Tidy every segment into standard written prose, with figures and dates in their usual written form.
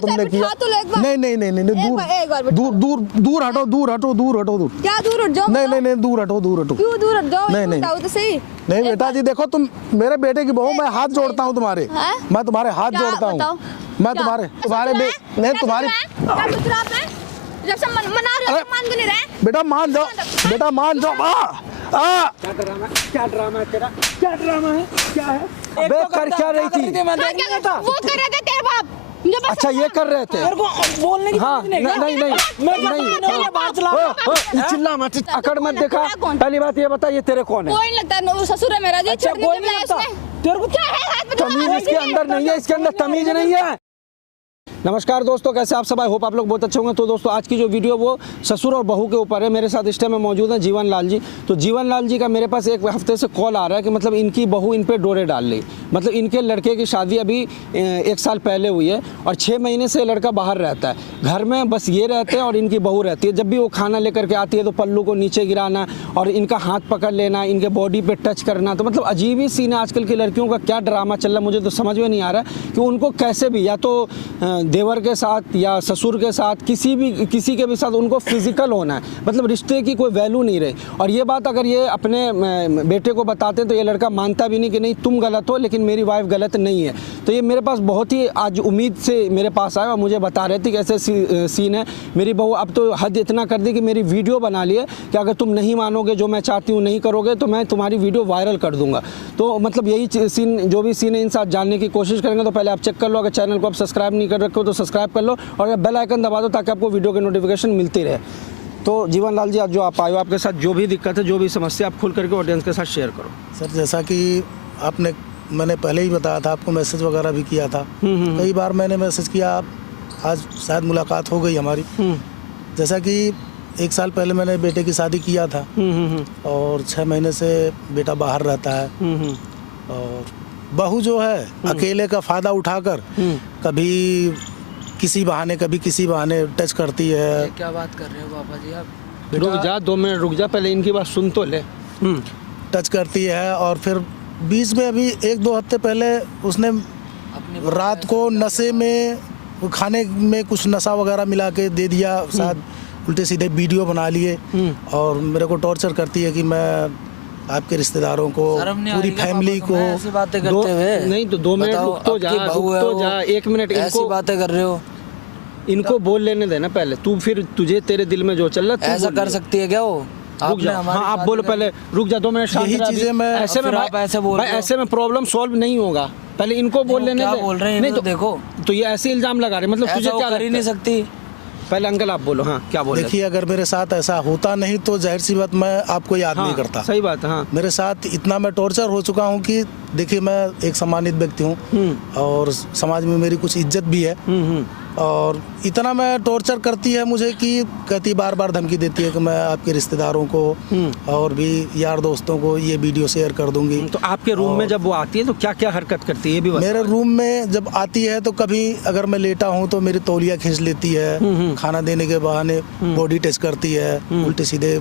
तुमने किया नहीं नहीं नहीं नहीं दूर दूर दूर हटो दूर हटो दूर हटो दूर क्या दूर हट जाओ नहीं नहीं नहीं दूर हटो क्यों दूर हट जाओ नहीं नहीं तो सही नहीं बेटा जी देखो तुम मेरे बेटे की बहू मैं हाथ जोड़ता हूँ तुम्हारे मैं तुम्हारे हाथ जोड़ता हूँ मैं तुम्हारे नहीं तुम्हारी बेटा मान जाओ क्या ड्रामा है तेरा क्या ड्रामा है क्या है अबे कर क्या रही थी वो कर रहे थे तेरे बाप अच्छा ये कर रहे थे मेरे को बोलने की हाँ नहीं चिल्ला मत अकड़ मत देखा पहली बात ये बता ये तेरे कौन है कोई नहीं लगता ससुर है मेरा जी अच्छा कोई नहीं लगता तेरे को क्या है हाथ में तमीज इसके अंदर नहीं है इसके अंदर तमीज नहीं है। नमस्कार दोस्तों कैसे आप सब आई होप आप लोग बहुत अच्छे होंगे। तो दोस्तों आज की जो वीडियो वो ससुर और बहू के ऊपर है। मेरे साथ इस टाइम में मौजूद है जीवन लाल जी। तो जीवन लाल जी का मेरे पास एक हफ्ते से कॉल आ रहा है कि मतलब इनकी बहू इन पे डोरे डाल रही। मतलब इनके लड़के की शादी अभी 1 साल पहले हुई है और 6 महीने से लड़का बाहर रहता है। घर में बस ये रहते हैं और इनकी बहू रहती है। जब भी वो खाना लेकर के आती है तो पल्लू को नीचे गिराना और इनका हाथ पकड़ लेना, इनके बॉडी पे टच करना। तो मतलब अजीब ही सीन है। आजकल की लड़कियों का क्या ड्रामा चल रहा है मुझे तो समझ में नहीं आ रहा कि उनको कैसे भी या तो देवर के साथ या ससुर के साथ किसी के भी साथ उनको फिजिकल होना है। मतलब रिश्ते की कोई वैल्यू नहीं रही। और ये बात अगर ये अपने बेटे को बताते तो ये लड़का मानता भी नहीं कि नहीं तुम गलत हो लेकिन मेरी वाइफ गलत नहीं है। तो ये मेरे पास बहुत ही आज उम्मीद से मेरे पास आया और मुझे बता रहे थे कि ऐसे सीन है। मेरी बहू अब तो हद इतना कर दी कि मेरी वीडियो बना ली है कि अगर तुम नहीं मानोगे जो मैं चाहती हूँ नहीं करोगे तो मैं तुम्हारी वीडियो वायरल कर दूंगा। तो मतलब यही सीन जो भी सीन है इन साथ जानने की कोशिश करेंगे। तो पहले आप चेक कर लो, अगर चैनल को आप सब्सक्राइब नहीं कर रखे हो तो सब्सक्राइब कर लो और बेल आइकन दबा दो ताकि आपको वीडियो की नोटिफिकेशन मिलती रहे। तो जीवन लाल जी आज जो आप आए हो आपके साथ जो भी दिक्कत है जो भी समस्या आप खुल करके ऑडियंस के साथ शेयर करो। सर जैसा कि मैंने पहले ही बताया था आपको, मैसेज वगैरह भी किया था, कई बार मैंने मैसेज किया, आज शायद मुलाकात हो गई हमारी। जैसा कि 1 साल पहले मैंने बेटे की शादी किया था और 6 महीने से बेटा बाहर रहता है और बहू जो है अकेले का फ़ायदा उठाकर कभी किसी बहाने टच करती है। क्या बात कर रहे हो पापा जी आप? रुक जा 2 मिनट रुक जा, पहले इनकी बात सुन तो ले। टच करती है और फिर बीच में अभी 1-2 हफ्ते पहले उसने रात को नशे में खाने में कुछ नशा वगैरह मिला के दे दिया, शायद उल्टे सीधे वीडियो बना लिए और मेरे को टॉर्चर करती है कि मैं आपके रिश्तेदारों को पूरी फैमिली को ऐसी बातें करते हुए नहीं तो 2 मिनट रुक तो जा 1 मिनट ऐसी बातें कर रहे हो। इनको बोल लेने देना पहले तू, फिर तुझे तेरे दिल में जो चल रहा है ऐसा कर सकती है क्या वो? रुक जा, हाँ आप बोलो पहले, रुक जा 2 मिनट शांत रह। चीजें मैं ऐसे में आप ऐसे बोल रहे हो, ऐसे में प्रॉब्लम सॉल्व नहीं होगा। पहले इनको बोल लेने दे। बोल रहे हैं नहीं तो देखो तो ये ऐसे इल्जाम लगा रहे मतलब तुझे क्या कर ही नहीं सकती। पहले अंकल आप बोलो। हाँ क्या बोल रहे? देखिए अगर मेरे साथ ऐसा होता नहीं तो जाहिर सी बात मैं आपको याद नहीं करता। सही बात है। हाँ मेरे साथ इतना मैं टॉर्चर हो चुका हूँ कि देखिए मैं एक सम्मानित व्यक्ति हूँ और समाज में मेरी कुछ इज्जत भी है और इतना मैं टॉर्चर करती है मुझे कि कहती बार धमकी देती है कि मैं आपके रिश्तेदारों को और भी यार दोस्तों को ये वीडियो शेयर कर दूंगी। तो आपके रूम में जब वो आती है तो क्या क्या हरकत करती है ये भी बताओ। मेरे रूम में जब आती है तो कभी अगर मैं लेटा हूँ तो मेरी तौलिया खींच लेती है, खाना देने के बहाने बॉडी टच करती है, उल्टे सीधे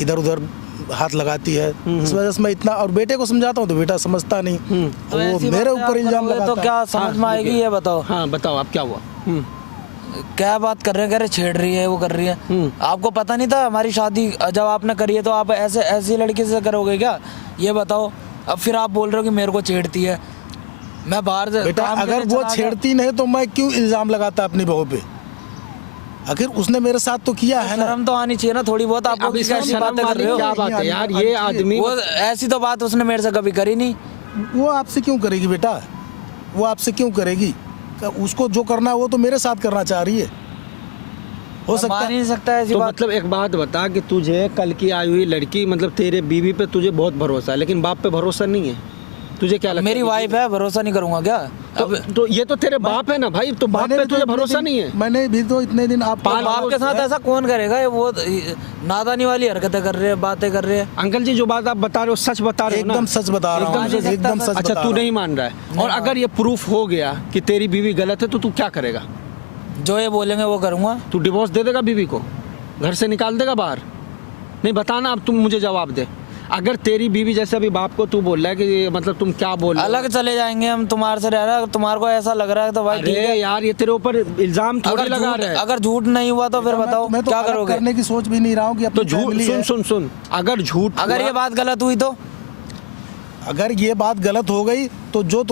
इधर उधर हाथ लगाती है। इस वजह से मैं इतना और बेटे को समझाता हूँ तो बेटा समझता नहीं, तो वो मेरे ऊपर इल्जाम लगाता है। तो क्या समझ में आएगी ये बताओ? हाँ बताओ आप क्या हुआ? क्या बात कर रहे हैं? कह रहे छेड़ रही है वो कर रही है। आपको पता नहीं था हमारी शादी जब आपने करी है तो आप ऐसी लड़की से करोगे क्या? ये बताओ। अब फिर आप बोल रहे हो कि मेरे को छेड़ती है। मैं बाहर बेटा अगर वो छेड़ती नहीं तो मैं क्यों इल्जाम लगाता अपनी बहू पे? आखिर उसने मेरे साथ तो किया है ना। शर्म तो आनी चाहिए ना थोड़ी बहुत। आप कैसी बातें कर रहे हो? क्या बात है यार, ये आदमी वो ऐसी तो बात उसने मेरे से कभी करी नहीं। वो आपसे क्यों करेगी बेटा? वो आपसे क्यों करेगी? उसको जो करना है वो तो मेरे साथ करना चाह रही है। हो सकता है नहीं सकता है तो मतलब एक बात बता कि तुझे कल की आई हुई लड़की मतलब तेरे बीवी पे तुझे बहुत भरोसा है लेकिन बाप पे भरोसा नहीं है। तुझे क्या लगता है? मेरी वाइफ है, भरोसा नहीं करूंगा क्या? तो ये तो तेरे बाप है ना भाई, तो बाप पे तुझे भरोसा नहीं है? मैंने भी तो इतने दिन आप बाप के साथ ऐसा कौन करेगा? वो नादानी वाली हरकतें कर रहे हैं, बातें कर रहे हैं। अंकल जी जो बात आप बता रहे हो सच बता रहे हो ना? एकदम सच बता रहा हूँ, एकदम सच। अच्छा तू नहीं मान रहा है और अगर ये प्रूफ हो गया कि तेरी बीवी गलत है तो तू क्या करेगा? जो ये बोलेंगे वो करूँगा। तू डिवोर्स दे देगा बीवी को, घर से निकाल देगा बाहर? नहीं बताना, अब तुम मुझे जवाब दे। अगर तेरी बीवी जैसे अभी बाप को तू बोल रहा है कि मतलब तुम क्या बोल रहे हो? अलग चले जाएंगे हम, तुम्हारे से रह रहा है, तुम्हारे को ऐसा लग रहा है तो भाई ठीक अरे है। यार ये तेरे ऊपर इल्जाम थोड़ी लगा रहे हैं। अगर झूठ नहीं हुआ तो फिर बताओ मैं तो क्या अलग करोगे? करने की सोच भी नहीं रहा हूँ कि तो अपनी झूठ फैमिली है। सुन अगर झूठ अगर हुआ- ये बात गलत हुई तो अगर ये बात गलत हो गई तो जो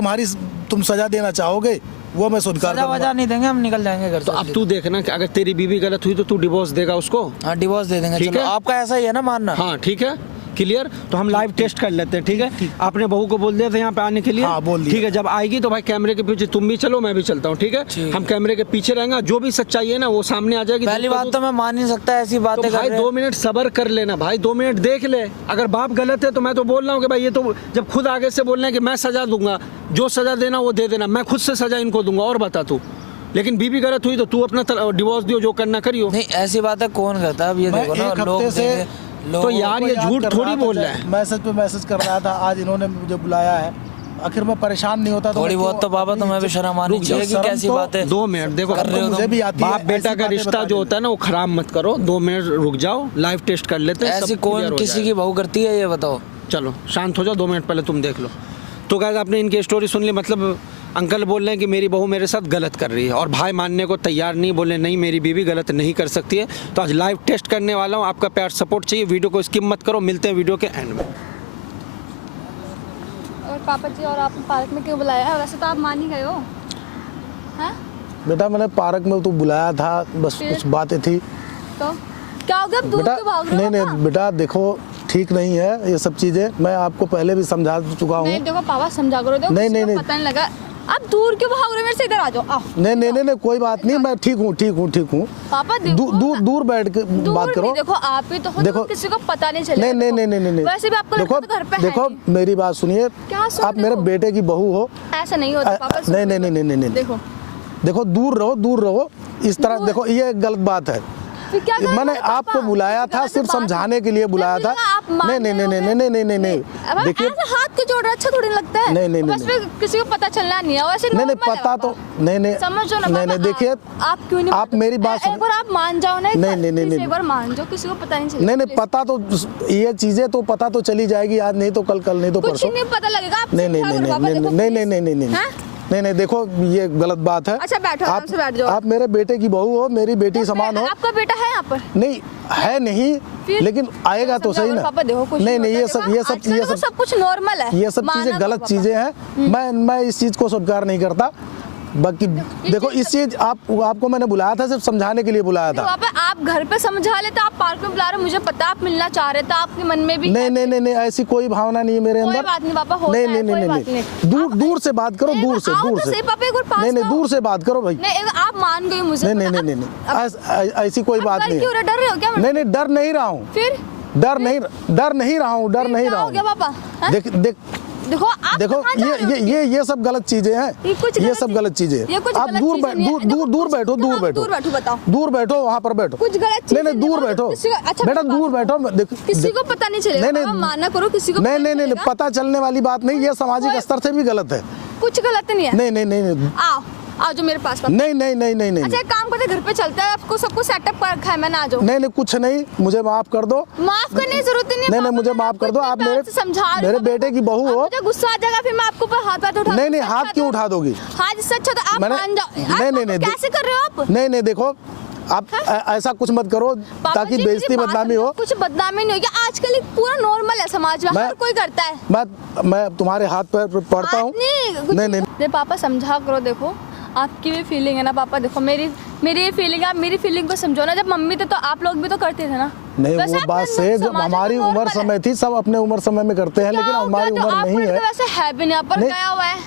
तुम सजा देना चाहोगे वो मैं स्वीकार सजा करूंगा। वजा नहीं देंगे, हम निकल जाएंगे घर तो से। अब तू देखना कि अगर तेरी बीवी गलत हुई तो तू डिवोर्स देगा उसको? हाँ डिवोर्स दे देंगे। ठीक चलो है? आपका ऐसा ही है ना मानना? हाँ ठीक है, क्लियर। तो हम लाइव टेस्ट कर लेते हैं, ठीक है? आपने बहू को बोल दिया था यहाँ पे आने के लिए? हाँ, बोल दिया। ठीक है, जब आएगी तो भाई कैमरे के पीछे तुम भी चलो, मैं भी चलता हूँ, ठीक है? ठीक। हम कैमरे के पीछे रहेंगे, जो भी सच्चाई है ना वो सामने आ जाएगी। पहली बात तो मैं मान नहीं सकता ऐसी तो बातें कर भाई रहे 2 हैं। मिनट सब्र कर लेना भाई, 2 मिनट देख ले। अगर बाप गलत है तो मैं तो बोल रहा हूँ कि भाई ये तो जब खुद आगे से बोल रहे हैं कि मैं सजा दूंगा, जो सजा देना वो दे देना, मैं खुद से सजा इनको दूंगा। और बता तू, लेकिन बीवी गलत हुई तो तू अपना डिवोर्स दियो, जो करना करियो। नहीं ऐसी बातें कौन करता है? अब ये मैं देखो ना एक लोग हफ्ते से- देखें, लोग तो यार ये याद झूठ कर थोड़ी रहा था, बोल रहा है। मैसेज पे मैसेज कर रहा था, आज इन्होंने मुझे बुलाया है। आखिर मैं परेशान नहीं होता तो थोड़ी मैं बहुत क्यों तो बाबा अपनी तुम्हें भी इज्जत- शर्म आनी रुक जाओ, चाहिए कि शर्म कैसी तो बातें 2 मिनट देखो, कर रहे हो मुझे तुम। भी आती है, बाप बेटा ऐसी का बातें रिश्ता बता जो होता है ना वो खराब मत करो। 2 मिनट रुक जाओ, लाइव टेस्ट कर लेते हैं। ऐसी सब clear कौन हो किसी जाएगा। की बहू करती है ये बताओ? चलो शांत हो जाओ, 2 मिनट पहले तुम देख लो। तो गाइस आपने इनकी स्टोरी सुन ली, मतलब अंकल बोल रहे हैं कि मेरी बहू मेरे साथ गलत कर रही है और भाई मानने को तैयार नहीं, बोले नहीं मेरी बीवी गलत नहीं कर सकती है। तो आज लाइव टेस्ट करने वाला हूँ, आपका प्यार सपोर्ट चाहिए, वीडियो को स्किप मत करो। मिलते हैं वीडियो के एंड में। और पापा जी, और आप पार्क में क्यों बुलाया है? वैसे तो आप मान ही गए हो। हैं? बेटा मैंने पार्क में तो बुलाया था, बस फिर? कुछ बातें थी। तो क्या हो गया? अब दूर बेटा क्यों भाग रहे हो? नहीं पापा? नहीं बेटा देखो, ठीक नहीं है ये सब चीज़ें, मैं आपको पहले भी समझा चुका हूँ। नहीं देखो पापा, समझा करो। देखो नहीं, किसी को नहीं, पता नहीं लगा। आप दूर क्यों भाग रहे हो? मेरे से इधर आ जाओ। आओ नहीं नहीं नहीं नहीं, कोई बात नहीं, मैं ठीक हूँ ठीक हूँ ठीक हूँ। पापा देखो दूर बैठ के दूर बात नहीं, करो। देखो आप ही तो हो, देखो- देखो किसी को पता नहीं चलेगा। नहीं नहीं नहीं नहीं नहीं वैसे भी आपको देखो लगता है तो घर पे है देखो नहीं। मेरी बात सुनिए, क्या सुन आप रहे मेरे हो? बेटे की बहू हो। ऐसा नहीं होता पापा। नहीं नहीं नहीं नहीं नहीं नहीं देखो देखो, दूर रहो इस तरह। दूर- देखो ये गलत बात है। फिर क्या गलत मैंने है पापा? आपको बुलाया था गलत सिर्फ बात है। समझाने के लिए बुलाया नहीं, था। आप मान नहीं नहीं रहे नहीं हो नहीं नहीं नहीं नहीं अब नहीं देखिए, ऐसे हाथ को जोड़ रहा अच्छा थोड़ी लगता है। नहीं, नहीं, बस नहीं, फिर किसी को पता चलना नहीं है वैसे। नहीं नहीं normal है पता तो पापा। नहीं नहीं समझो ना नहीं पापा, नहीं देखिए, आप क्यों नहीं आप मानते? मेरी बात एक सुनो। बार आप मान जाओ ना। नहीं, नहीं, नहीं, please, नहीं। एक बार मान जाओ, किसी को पता नहीं चलेगा। नहीं नहीं please। पता तो, ये चीजें तो पता तो चली जाएगी, आज नहीं तो कल नहीं तो कुछ परसों। नहीं पता लगेगा। आप नहीं नहीं समझा नहीं करो नहीं पापा, नहीं देखो, नहीं please। नहीं नहीं नहीं हैं? नहीं नहीं देखो ये गलत बात है। अच्छा, बैठो, आराम से बैठ जाओ। आप मेरे बेटे की बहू हो, मेरी बेटी समान हो। आपका बेटा है यहाँ पर? नहीं है नहीं, फिर? लेकिन आएगा तो समझा सही करो ना। पापा, देखो कुछ नहीं नहीं होता ये है, सब देखो, ये सब आजकल ये देखो सब सब कुछ नॉर्मल है। ये सब माना चीजें करो गलत पापा। चीजें हैं। मैं इस चीज को स्वीकार नहीं करता। बाकी देखो इस चीज आपको मैंने बुलाया था, सिर्फ समझाने के लिए बुलाया देखो था। पापा, आप घर पे समझा लेते, आप पार्क में बुला रहे हो, मुझे पता आप मिलना चाह रहे थे, आपके मन में भी नहीं नहीं नहीं नहीं ऐसी कोई भावना नहीं है मेरे कोई अंदर। बात नहीं पापा, होता नहीं है, नहीं नहीं कोई नहीं बात नहीं नहीं। दूर से बात करो, एक दूर बार से आओ दूर तो से। सही पापा, एक बार पास नहीं नहीं आओ। दूर से बात करो भाई। नहीं आप मान गए मुझे। नहीं नहीं नहीं नहीं ऐसी कोई बात नहीं क्यों है। डर रहे हो क्या? नहीं नहीं डर नहीं रहा हूँ, फिर डर नहीं रहा हूँ, डर नहीं क्या रहा हो गया हूँ। पापा? हैं? देखो आप देखो कहाँ जा रहे हो? ये सब गलत चीजें हैं। ये सब गलत चीजें ये हैं। कुछ आप गलत दूर चीजें नहीं है। देखो, दूर बैठो, दूर आप बैठो, दूर बैठो, बताओ। दूर बैठो, वहाँ पर बैठो। कुछ गलत चीजें नहीं दूर देखो, बैठो किसी को- अच्छा, बेटा, मेरी दूर बात बैठो। देखो किसी को पता नहीं चलेगा। नहीं, पापा, माना करो, किसी को नहीं पता नहीं नहीं चलेगा। पता चलने वाली बात नहीं, ये सामाजिक कोई- स्तर से भी गलत है। कुछ गलत नहीं है। नहीं नहीं नहीं नहीं आओ आओ जो मेरे पास पापा। नहीं नहीं नहीं नहीं नहीं अच्छा एक काम करते, घर पे चलते हैं, आपको सबको सेटअप कर रखा है, मैं ना जाऊँ। नहीं नहीं कुछ नहीं, मुझे माफ कर दो। माफ करने की जरूरत ही नहीं है नहीं नहीं पापा, मुझे मैंने माफ आपको कर दो। इतने आप प्यार मेरे से समझा रही मेरे हूँ बेटे की बहू अब हो। मुझे गुस्सा आ जाएगा, फिर मैं आपके ऊपर हाथ उठा नहीं नहीं हाथ क्यों उठा दोगी? हाथ इससे अच्छा तो आप मैंने- मान जाओ। नहीं, आप नहीं, नहीं, कैसे कर रहे हो आप? नहीं नहीं देखो आप ऐसा कुछ मत करो पापा ताकि जी, बेइज्जती मेरी बात बदनामी सुनो, हो। कुछ बदनामी नहीं होगी, आजकल ये पूरा नॉर्मल है समाज में, मैं- हर कोई करता है। मैं तुम्हारे हाथ पर पड़ता हूँ। नहीं नहीं दे पापा समझा करो, देखो आपकी भी फीलिंग है ना पापा, देखो मेरी ये फीलिंग है, आप मेरी फीलिंग को समझो ना। जब मम्मी थे तो आप लोग भी तो करते थे ना। नहीं वैसे वो आप बात ना से जब समाज में हमारी normal उम्र है। समय थी, सब अपने उम्र समय में करते हैं, क्या लेकिन हो गया? हमारी तो उम्र आप नहीं बोलते है। वैसे है भी नहीं, आप पर नहीं। गया हुआ है,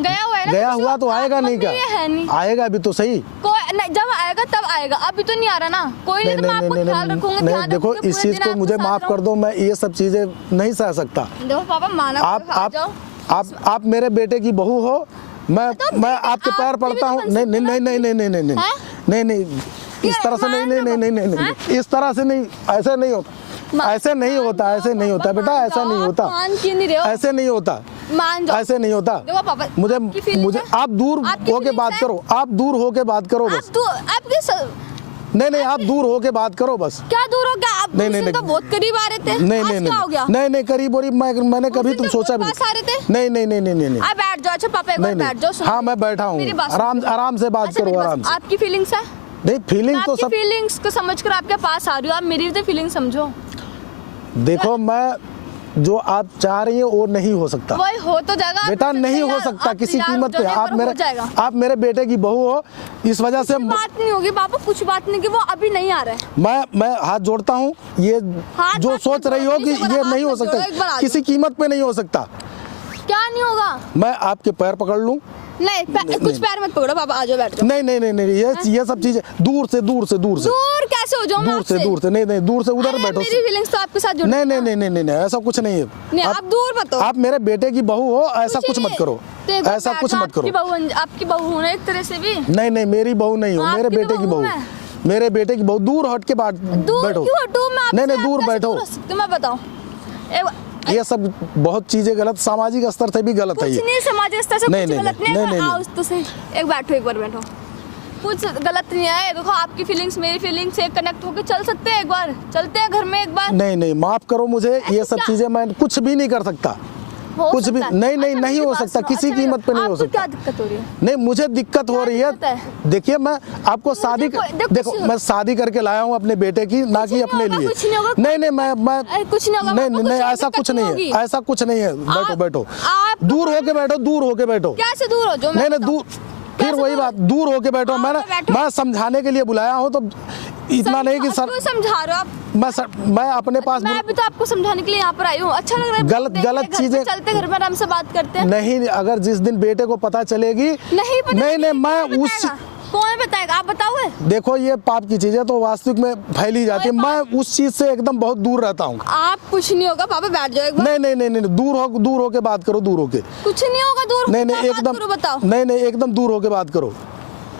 गया हुआ है ना, गया तो हुआ तो आप आएगा लोग नहीं में ये है नहीं। क्या? आएगा अभी तो सही। कोई नहीं, जब आएगा तब आएगा, अभी तो नहीं आ रहा ना। कोई नहीं, तो मैं आपको ख्याल रखूंगा, नहीं ध्यान देखो रखूंगी, इस पूरे चीज दिन को आपके मुझे साथ माफ कर रहूंगी। दो, मैं ये सब चीजें नहीं सह सकता। देखो पापा माना करो, आ आप जाओ। आप मेरे बेटे की बहू हो, मैं आपके पैर आप पड़ता हूँ। भी तो नहीं बन नहीं नहीं नहीं नहीं नहीं नहीं नहीं हैं? नहीं नहीं इस तरह से नहीं नहीं नहीं नहीं नहीं नहीं इस तरह से नहीं, ऐसे नहीं होता, ऐसे नहीं होता, ऐसे नहीं होता बेटा, ऐसा नहीं होता, मान क्यों नहीं रहे हो? ऐसे नहीं होता, मान जाओ। ऐसे नहीं होता। देखो पापा, आपकी मुझे feeling मुझे है? आप दूर आपकी होके feelings बात है? करो, आप दूर होके बात करो बस। आप तो आपके नहीं नहीं, आप दूर होके बात करो बस। क्या दूर हो गया? आप नहीं, उस दिन नहीं, तो बहुत करीब आ रहे थे। नहीं आज नहीं क्या हो गया? नहीं नहीं, करीब वरीब मैंने कभी दिन तुम तो सोचा भी पास आ रहे थे। नहीं नहीं नहीं नहीं नहीं। आप बैठ जाओ। अच्छा पापा एक बार नहीं बैठ जाओ। नहीं, हाँ मैं बैठा हूँ, मेरी बात सुनो। आराम से बात अच्छा, करो, मेरी बात आराम सुनो। से। आपकी फीलिंग्स है, नहीं फीलिंग तो आपकी सब फीलिंग्स को समझ कर आपके पास आ रही हो। आप मेरी भी फीलिंग समझो। देखो, मैं जो आप चाह रही हैं वो नहीं हो सकता वही हो तो जाएगा। आप बेटा, नहीं हो तैयार- सकता आप किसी तैयार कीमत हो पे। जाओगे, पर हो जाएगा। आप मेरे बेटे की बहू हो, इस वजह से बात नहीं होगी पापा, कुछ बात नहीं कि वो अभी नहीं आ रहा है। मैं हाथ जोड़ता हूँ। ये हाथ जो मत सोच जोड़ो, रही हो कि प्लीज एक बार ये हाथ नहीं हो मत जोड़ो, एक बार सकता, आ किसी कीमत पे नहीं हो सकता। क्या नहीं होगा? मैं आपके पैर पकड़ लूं? नहीं, कुछ पैर मत पकड़ो पापा, आ जाओ बैठ जाओ। नहीं नहीं नहीं नहीं, ये सब चीजें दूर से दूर कैसे हो जाऊं मैं आपसे? दूर से नहीं नहीं, दूर से उधर अरे, बैठो। मेरी फीलिंग्स तो आपके साथ जुड़ नहीं नहीं नहीं नहीं नहीं नहीं, ऐसा कुछ नहीं है। नहीं, आप दूर मत हो। आप मेरे बेटे की बहू हो, ऐसा कुछ मत करो, तो एक बार ऐसा बैठ कुछ जाओ, मत करो। आपकी बहू हूं ना एक तरह से भी। नहीं नहीं, मेरी बहू नहीं हो, आपकी मेरे तो बेटे की बहू बहू, मैं। मेरे बेटे की बहू। दूर हट के दूर बैठो। क्यों हटूं मैं आपसे? नहीं नहीं, आप दूर कैसे बैठो। हो सकते? मैं बताऊं, ये सब बहुत चीजें गलत, सामाजिक स्तर से भी गलत है कुछ ये। नहीं, समाज स्तर से नहीं, कुछ नहीं, गलत नहीं नहीं, है। नहीं, आओ नहीं। तो सही, एक बार बैठो। कुछ गलत नहीं है। देखो, आपकी फीलिंग्स मेरी फीलिंग्स से कनेक्ट होकर चल सकते हैं। एक बार चलते हैं घर में एक बार। नहीं नहीं, माफ करो मुझे, ये सब क्या? चीजें मैं कुछ भी नहीं कर सकता। हो कुछ भी सकता है। नहीं नहीं अच्छा, नहीं मेरी हो बात सकता, सुनो। किसी अच्छा, कीमत पे नहीं हो आपको सकता। क्या दिक्कत हो रही है? नहीं, मुझे दिक्कत हो रही दिक्कत है। है? देखिए, मैं आपको शादी देखो, मैं शादी करके लाया हूँ अपने बेटे की, ना कि अपने लिए। कुछ नहीं होगा। नहीं नहीं, मैं कुछ नहीं होगा। नहीं आपको नहीं, कुछ ऐसा दिक्कत कुछ नहीं होगी। है, ऐसा कुछ नहीं है। बैठो बैठो, आप दूर होके बैठो, दूर होके बैठो। कैसे दूर हो जाओ? नहीं नहीं, दूर, फिर कैसे वही दूर? बात, दूर होके बैठो। हाँ, मैंने बैठो। मैं समझाने के लिए बुलाया हूँ, तो इतना नहीं कि सर क्यों समझा रहे हो आप? मैं अपने पास मैं भी तो आपको समझाने के लिए यहाँ पर आई हूँ। अच्छा लग रहा है? गलत- देख के गलत घर पे चीजें- चलते, घर में आराम से बात करते हैं। नहीं, अगर जिस दिन बेटे को पता चलेगी, नहीं पता, नहीं नहीं, मैं कौन उस बताएगा? कौन बताएगा? आप बताओ। देखो, ये पाप की चीज है तो वास्तविक में फैली जाती है। मैं उस चीज से एकदम बहुत दूर रहता हूँ। आप कुछ नहीं होगा पापा, बैठ जाओ एक बार। नहीं नहीं नहीं नहीं, दूर होके बात करो, दूर होके। कुछ नहीं होगा दूर। नहीं क्या नहीं, बात एकदम करूं बताओ? नहीं नहीं, एकदम दूर होके बात करो।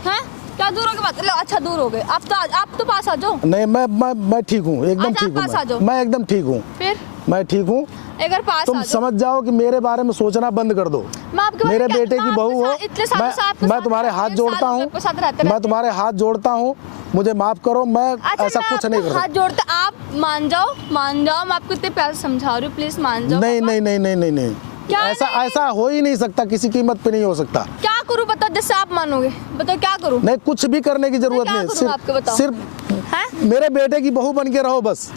हैं? क्या दूर होके बात? लो, अच्छा दूर हो गए। आप तो पास आ जाओ। नहीं, मैं ठीक हूँ, एकदम अच्छा, ठीक पास आ हूँ। जाओ। मैं एकदम ठीक हूँ, फिर मैं ठीक हूँ। एक बार पास तुम आ जाओ। समझ जाओ कि मेरे बारे में सोचना बंद कर दो। मैं आपके बारे मेरे में क्या- बेटे की मैं बहू हो, आपके साथ इतने सालों से आपके मैं साथ तुम्हारे रहते हाथ हैं, जोड़ता सालों हूँ, से आपके साथ रहते मैं तुम्हारे हाथ जोड़ता हूँ, मुझे माफ करो। मैं अच्छा, ऐसा मैं कुछ नहीं आपको कर हाथ जोड़ते, आप मान जाओ। मैं आपको इतने प्यार से समझा रही हूँ, प्लीज मान जाओ। नहीं पापा। नहीं नहीं नहीं नहीं नहीं, क्या ऐसा नहीं? ऐसा हो ही नहीं सकता, किसी कीमत पे नहीं हो सकता। क्या करूँ बताओ, जैसे आप मानोगे? बताओ क्या करूँ? नहीं, कुछ भी करने की जरूरत क्या नहीं, करूं आपको बताओ? सिर्फ हैं? मेरे बेटे की बहू बन के रहो बस।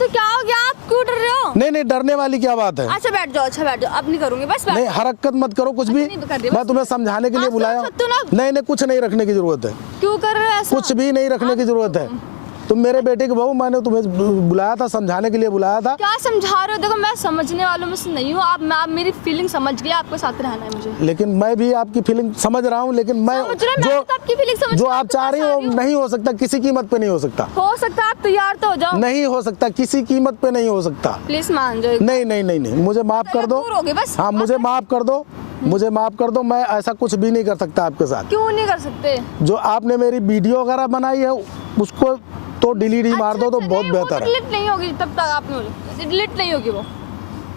तो क्या हो गया? आप क्यों डर रहे हो? नहीं नहीं, डरने वाली क्या बात है। अच्छा बैठ जाओ, अच्छा बैठ जाओ। अब नहीं करूंगी, बस बैठ नहीं, हरकत मत करो कुछ भी। नहीं कर रही, मैं बस। तुम्हें समझाने के लिए हाँ, बुलाया समझ सकते हो ना? नहीं नहीं, कुछ नहीं रखने की जरूरत है, क्यों कर रहे हो ऐसा? कुछ भी नहीं रखने की जरूरत है। तुम मेरे बेटे की बहू, मैंने तुम्हें बुलाया था, समझाने के लिए बुलाया था। क्या समझा रहे हो? देखो, मैं समझने वालों में से नहीं हूँ। आप मेरी फीलिंग समझ गए, आपके साथ रहना है मुझे। लेकिन मैं भी आपकी फीलिंग समझ रहा हूँ, लेकिन मैं समझ रहे हो? मैं तो आपकी फीलिंग समझ जो के आप आपके चाह पास रही आ हो रही हूँ। नहीं हो सकता, किसी कीमत पे नहीं हो सकता। हो सकता है आप तैयार तो हो जाओ। नहीं हो सकता, किसी कीमत पे नहीं हो सकता। प्लीज मान जाओ। नहीं नहीं नहीं नहीं, मुझे माफ कर दो। दूर हो गए बस। हाँ, मुझे माफ कर दो, मुझे माफ कर दो। मैं ऐसा कुछ भी नहीं कर सकता आपके साथ। क्यों नहीं कर सकते? जो आपने मेरी वीडियो वगैरह बनाई है, उसको तो डिलीट ही मार दो तो बहुत बेहतर है। डिलीट नहीं होगी तब तक आपने डिलीट नहीं होगी वो।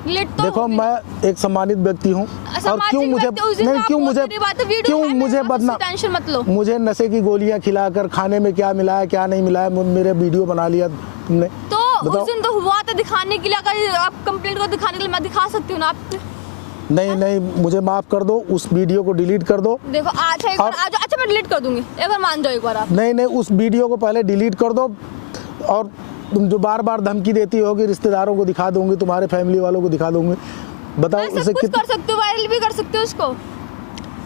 डिलीट तो देखो, होगी। मैं एक सम्मानित व्यक्ति हूँ, और सामाजिक क्यों मुझे व्यक्ति, उस दिन नहीं, आप क्यों बहुत मुझे बड़ी बात है, वीडियो क्यों है मेरे मुझे पास, बदनाम, उसकी टेंशन मत लो। मुझे नशे की गोलियां खिलाकर, खाने में क्या मिलाया क्या नहीं मिलाया, मेरे वीडियो बना लिया तुमने। तो बताओ। उस दिन तो हुआ था दिखाने के लिए। अगर आप कंप्लेंट को दिखाने के लिए मैं दिखा सकती हूँ ना आप। नहीं नहीं, मुझे माफ कर दो, उस वीडियो को डिलीट कर दो। देखो आज एक बार आ जाओ। अच्छा मैं डिलीट कर दूंगी, एक बार मान जाओ एक बार आप। नहीं नहीं, उस वीडियो को पहले डिलीट कर दो। और तुम जो बार बार धमकी देती होगी, रिश्तेदारों को दिखा दूंगी, तुम्हारे फैमिली वालों को दिखा दूंगी, बताओ मैं उसे सब कुछ कितना। कर सकती हूँ, वायरल भी कर सकती हूँ उसको।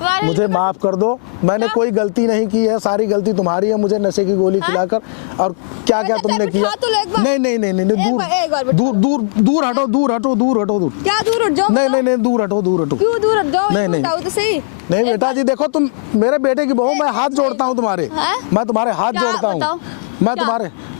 वायरल मुझे भी माफ कर दो, मैंने क्या? कोई गलती नहीं की है, सारी गलती तुम्हारी है। मुझे नशे की गोली खिलाकर और क्या क्या अच्छा, तुमने बिठा किया। तो लो एक बार। नहीं नहीं नहीं नहीं, एक बार बिठा दूर दूर दूर हटो, दूर हटो, दूर हटो, दूर। क्या दूर हट जाओ? नहीं नहीं नहीं, दूर हटो, दूर हटो। क्यों दूर हट जाओ? नहीं, नहीं। बताओ तो सही। नहीं बेटा जी, देखो तुम मेरे बेटे की बहू, मैं हाथ जोड़ता हूँ तुम्हारे, हैं? मैं तुम्हारे हाथ क्या जोड़ता बताओ? हूँ,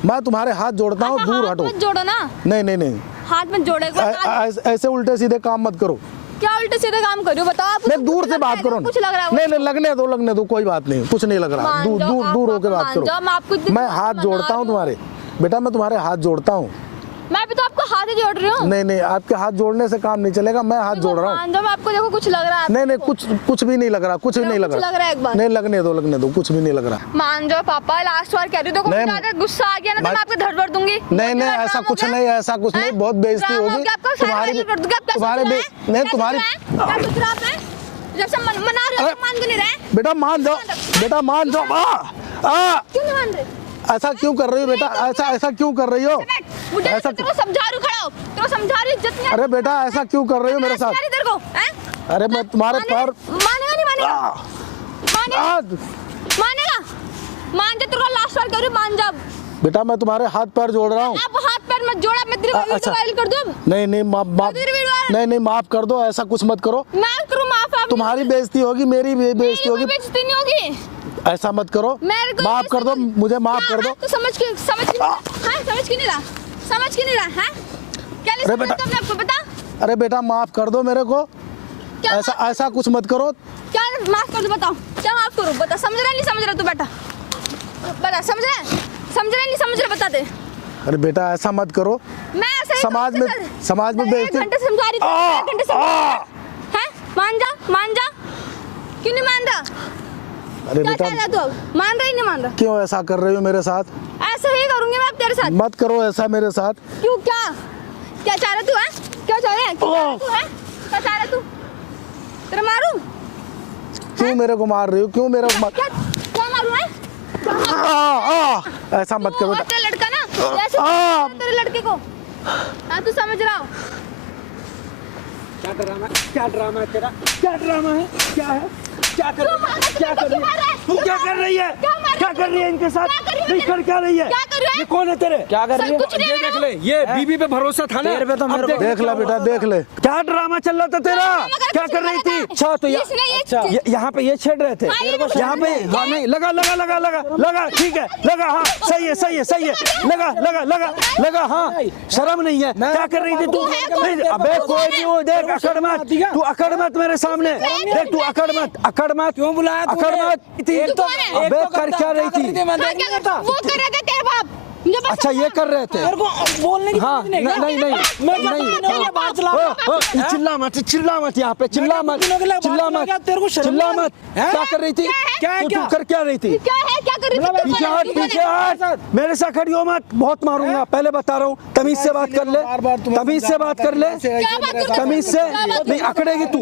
मैं तुम्हारे हाथ जोड़ता हूँ, अच्छा, दूर हाथ हटो। मत जोड़ो ना। नहीं नहीं नहीं, हाथ में जोड़े को ऐसे उल्टे सीधे काम मत करो। क्या उल्टे सीधे काम करो बताओ आप? नहीं, दूर से बात करो ना। कुछ लग रहा है? नहीं नहीं, लगने दो, कोई बात नहीं, कुछ नहीं लग रहा। मान दूर जाओ, दूर आप दूर होके मान बात जाओ, मैं आपको करो। इतनी मैं खुशी हाथ मना जोड़ता रही हूँ हूँ। तुम्हारे, बेटा मैं तुम्हारे हाथ जोड़ता हूँ। मैं भी तो आपको हाथ ही जोड़ रही हूँ। नहीं नहीं, आपके हाथ जोड़ने से काम नहीं चलेगा, मैं हाथ जोड़ रहा हूँ। मान जाओ, मैं आपको देखो कुछ लग रहा है। नहीं नहीं, कुछ भी नहीं लग रहा, कुछ भी नहीं लग कुछ लग रहा है एक बार। नहीं, लगने दो, कुछ भी नहीं लग रहा। मान जाओ पापा, लास्ट बार कह रही हूँ, देखो नहीं, ज्यादा गुस्सा आ गया ना तो मैं आपके धड़ भर दूंगी। नहीं नहीं, ऐसा कुछ नहीं, ऐसा कुछ नहीं, बहुत बेइज्जती होगी तुम्हारी। नहीं तुम्हारी, जैसे मना रहे हो, मान क्यों नहीं रहे? बेटा मान जाओ, बेटा मान जाओ। क्यों नहीं मान रहे? ऐसा क्यों कर रही हो बेटा, ऐसा क्यों कर रही हो? मुझे ऐसा तेरे को समझा रही हूँ, खड़ा हो, तेरे को समझा रही हूँ, इज्जत नहीं। अरे बेटा ऐसा क्यों कर रही हो मेरे साथ? तेरे को अरे मैं तुम्हारे पैर मानेगा नहीं मानेगा? मानेगा? मान जा, तेरे को लास्ट बार कह रही हूँ, मान जा। बेटा मैं तुम्हारे हाथ पैर जोड़ रहा हूँ। आप हाथ पैर मत जोड़ा, मैं तेरी वीडियो वायरल कर दूँ। नहीं नहीं, नहीं माफ कर दो, ऐसा कुछ मत करो। मैं करूँ माफ? तुम्हारी बेइज्जती होगी, मेरी बेइज्जती होगी, बेइज्जती नहीं होगी। ऐसा मत करो, माफ कर दो, मुझे माफ कर दो। तो समझ क्यों नहीं रहा? समझ क्यों नहीं रहा? हाँ, क्या नहीं समझ तुमने? आपको बता। अरे बेटा माफ कर दो मेरे को, ऐसा कुछ मत करो। क्या माफ कर दो? बताओ क्या माफ करूँ? बता। समझ रहा नहीं समझ रहा? तू बेटा बता, समझ रहा नहीं समझ रहा? बता दे। अरे बेटा ऐसा मत करो, मैं ऐसे ही समाज में बेइज्जती। घंटे समझा रही थी, घंटे हैं? मान जा। क्यों नहीं मान रहा? अरे क्या बेटा चाह रहा तू अब? मान रहा ही नहीं मान रहा? क्यों ऐसा कर रही हो मेरे साथ? ऐसा ही करूंगी मैं अब तेरे साथ। मत करो ऐसा मेरे साथ। क्यों? क्या चाह रहा तू है? क्या चाह रहा तू? तेरा मारूं? क्यों मेरे को मार रही हो? क्यों मेरे को क्या मारूं है? ऐसा मत करो बेटा। तेरा लड़का ना ऐसे तेरे लड़के को। हाँ तू समझ रहा हो? क्या ड्रामा है तेरा? क्या ड्रामा है? क्या है? क्या कर रही है? तू क्या कर रही है? क्या कर रही है इनके साथ? नहीं कर क्या रही है? ये कौन है तेरे? क्या कर रही है? ये देख ले, ये बीबी पे भरोसा था ना? तेरे पे तो मेरे को देख ले बेटा, देख ले क्या ड्रामा चल रहा था तेरा? क्या कर रही थी? अच्छा तो यहाँ पे ये छेड़ रहे थे, यहाँ पे। हाँ नहीं, लगा, ठीक है, लगा, हाँ सही है, लगा, हाँ शर्म नहीं है? क्या कर रही थी तू? अबे कोई भी हो, देख अकड़ मत मेरे सामने, देख तू अकड़ मत। क्यों बुलाया? अकड़ मत। अबे कर क्या रही थी? वो कर रहे थे तेरे बाप। अच्छा ये कर रहे थे? बोलने की हाँ नहीं, चिल्ला मत यहाँ पे, चिल्ला मत। क्या कर रही थी? तू कर क्या रही थी? क्या कर रही थी? पीछे हट, मेरे साथ खड़ी हो मत, बहुत मारूंगा। पहले बता रहा हूँ, तमीज से बात कर ले, तमीज से नहीं अकड़ेगी तू,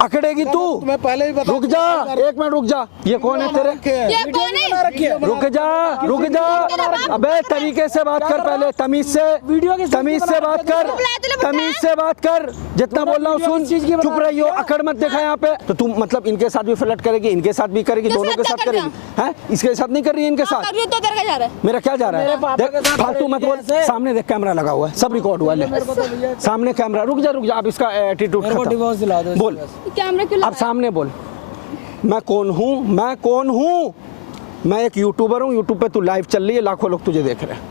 अकड़ेगी तू। मैं पहले ही बता, रुक जा, एक मिनट रुक जा। ये कौन है तेरे? रुक जा। अबे तरीके से बात कर, पहले तमीज से बात कर। जितना बोल रहा हूँ सुन, चुप रही हो, अकड़ मत। देखा यहाँ पे तो तू मतलब इनके साथ भी फ्लर्ट करेगी, इनके साथ भी करेगी, दोनों के साथ करेगी। हैं? इसके साथ नहीं कर रही है इनके साथ? मेरा क्या जा रहा है? देख फालतू मत बोल, सामने देख कैमरा लगा हुआ है, सब रिकॉर्ड हुआ है सामने कैमरा। रुक जा, आप इसका एटीट्यूड बोल, अब सामने बोल। मैं कौन हूँ? मैं एक यूट्यूबर हूँ, यूट्यूब पे तू लाइव चल रही है, लाखों लोग तुझे देख रहे हैं।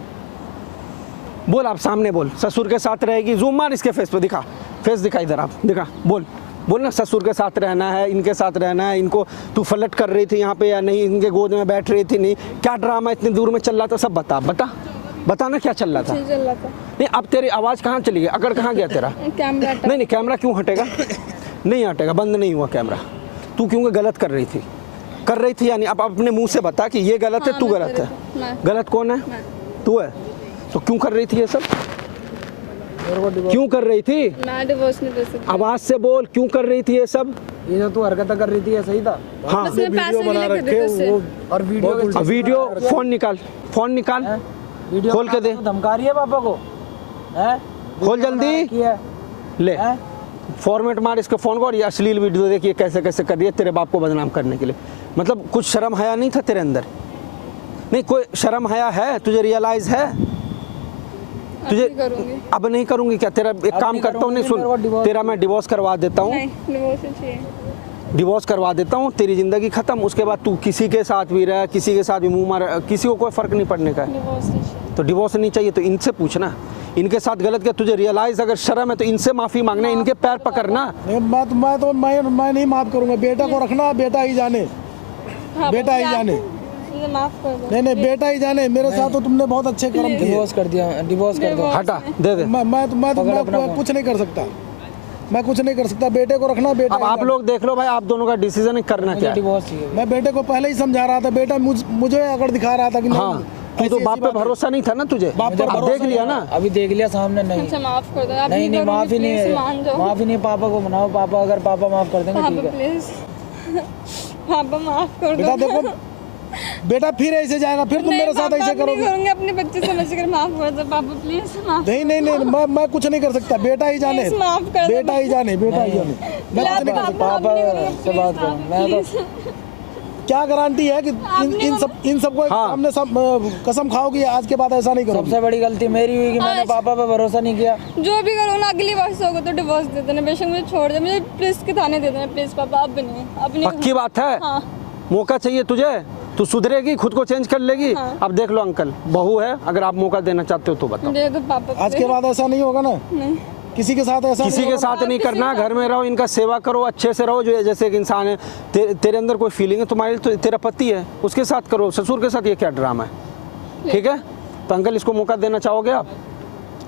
बोल, आप सामने बोल। ससुर के साथ रहेगी? जूम मार इसके फेस पे, दिखा फेस, दिखा इधर, आप दिखा, बोल ना। ससुर के साथ रहना है, इनके साथ रहना है, इनको तू फ्लर्ट कर रही थी यहाँ पे या नहीं? इनके गोद में बैठ रही थी नहीं? क्या ड्रामा इतनी दूर में चल रहा था, सब बता ना क्या चल रहा था? नहीं अब तेरी आवाज़ कहाँ चली गई? अगर कहाँ गया तेरा? नहीं कैमरा क्यों हटेगा? नहीं हटेगा, बंद नहीं हुआ कैमरा। तू क्योंकि गलत कर रही थी यानी अब अपने मुंह से बता कि ये गलत है, तू गलत है। गलत कौन है? तू है। तो क्यों कर रही थी ये सब? क्यों कर रही थी? मैं डिवोर्स नहीं दे सकती। आवाज से बोल, क्यों कर रही थी ये सब? ये जो तू हरकत कर रही थी ये सही था? हाँ वीडियो बना रखे वो, और वीडियो फोन निकाल, खोल के दे। धमका रही है पापा को, खोल जल्दी, ले फॉर्मेट मार इसके फोन को, और ये अश्लील वीडियो देखिए कैसे कर रही है तेरे बाप को बदनाम करने के लिए। मतलब कुछ शर्म हया नहीं था तेरे अंदर? नहीं कोई शर्म हया है? तुझे रियलाइज है? तुझे अब नहीं करूंगी क्या? तेरा एक काम करता हूँ, नहीं सुन, तेरा मैं डिवोर्स करवा देता हूँ, डिवोर्स करवा देता हूँ, तेरी जिंदगी खत्म। उसके बाद तू किसी के साथ भी रह, किसी के साथ भी मुंह मार, किसी को कोई फर्क नहीं पड़ने का है। तो डिवोर्स नहीं चाहिए तो इनसे पूछना, इनके साथ गलत किया, तुझे रियलाइज अगर शर्म है तो इनसे माफी मांगना, इनके पैर पकड़ना। मैं नहीं माफ करूंगा। बेटा को रखना, बेटा ही जाने, बेटा ही जाने। मुझे माफ कर दो। नहीं नहीं, बेटा ही जाने, मेरे साथ तो तुमने बहुत अच्छे कर्म किए। डिवोर्स कर दिया, डिवोर्स कर दो। हटा दे दे। मैं कुछ नहीं कर सकता, मैं कुछ नहीं कर सकता। बेटे को रखना, बेटा अब आप लोग देख लो भाई, आप दोनों का डिसीजन करना क्या है। डिवोर्स चाहिए। मैं बेटे को पहले ही समझा रहा था, बेटा मुझे अगर दिखा रहा था कि नहीं, हाँ, तू तो ऐसी बाप पे बात है। भरोसा नहीं था ना तुझे, बाप पे अब भरोसा देख लिया ना। अभी देख लिया सामने, नहीं मुझे माफ कर दो। आप नहीं नहीं, माफी नहीं है, मान जाओ माफी नहीं। पापा को मनाओ, पापा अगर पापा माफ कर देंगे ठीक पापा है। प्लीज पापा माफ कर दो। बेटा देखो, बेटा फिर ऐसे जाएगा, फिर तुम मेरे साथ ऐसे करोगे। करूंगी, अपने बच्चे समझ कर माफ कर दो पापा प्लीज माफ। नहीं नहीं नहीं, मैं कुछ नहीं कर सकता, बेटा ही जाने, Please, माफ कर दो। बेटा ही जाने, बेटा ही जाने। मैं कुछ नहीं कर सकता। पापा से बात करो, मैं तो क्या गारंटी है कि इन सबको हाँ। सामने सब कसम खाओगी आज के बाद ऐसा नहीं करोगी। सबसे बड़ी गलती मेरी हुई कि मैंने पापा पे भरोसा नहीं किया। जो भी करो ना, अगली बार से होगा तो डिवोर्स दे देना, बेशक मुझे छोड़ दे, मुझे पुलिस के थाने दे देना प्लीज पापा। अब नहीं, अब नहीं। पक्की बात है, हाँ। मौका चाहिए तुझे, तू सुधरेगी, खुद को चेंज कर लेगी। अब देख लो अंकल, बहू है, अगर आप मौका देना चाहते हो तो बताओ। दे दो पापा आज के बाद ऐसा नहीं होगा ना, किसी के साथ ऐसा किसी नहीं के होगा। साथ नहीं करना, घर में रहो, इनका सेवा करो, अच्छे से रहो। जो जैसे एक इंसान है, तेरे अंदर कोई फीलिंग है, तुम्हारे तो तेरा पति है, उसके साथ करो। ससुर के साथ ये क्या ड्रामा है, ठीक है? तो अंकल इसको मौका देना चाहोगे आप?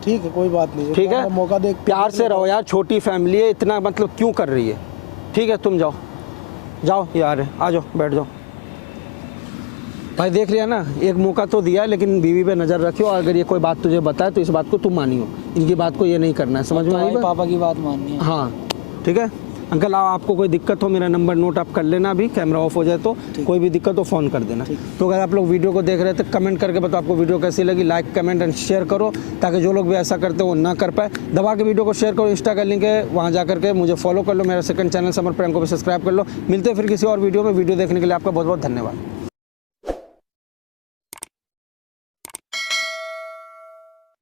ठीक है, कोई बात नहीं, ठीक है, मौका दे। प्यार से रहो यार, छोटी फैमिली है, इतना मतलब क्यों कर रही है? ठीक है, तुम जाओ जाओ यार, आ जाओ, बैठ जाओ। भाई देख लिया ना, एक मौका तो दिया, लेकिन बीवी पे नजर रखियो। अगर ये कोई बात तुझे बताए तो इस बात को तुम मानियो, इनकी बात को ये नहीं करना है। समझ में आई बात? पापा की बात माननी है। हाँ ठीक है अंकल, आपको कोई दिक्कत हो, मेरा नंबर नोट आप कर लेना, अभी कैमरा ऑफ हो जाए तो कोई भी दिक्कत हो फ़ोन कर देना। तो अगर आप लोग वीडियो को देख रहे थे, कमेंट करके बताओ आपको वीडियो कैसी लगी। लाइक कमेंट एंड शेयर करो, ताकि जो लोग भी ऐसा करते हो वो ना कर पाए। दबा के वीडियो को शेयर करो, इंस्टा का लिंक है, वहाँ जा करके मुझे फॉलो कर लो। मेरा सेकंड चैनल समर प्रैंक को भी सब्सक्राइब कर लो। मिलते हैं फिर किसी और वीडियो में। वीडियो देखने के लिए आपका बहुत बहुत धन्यवाद।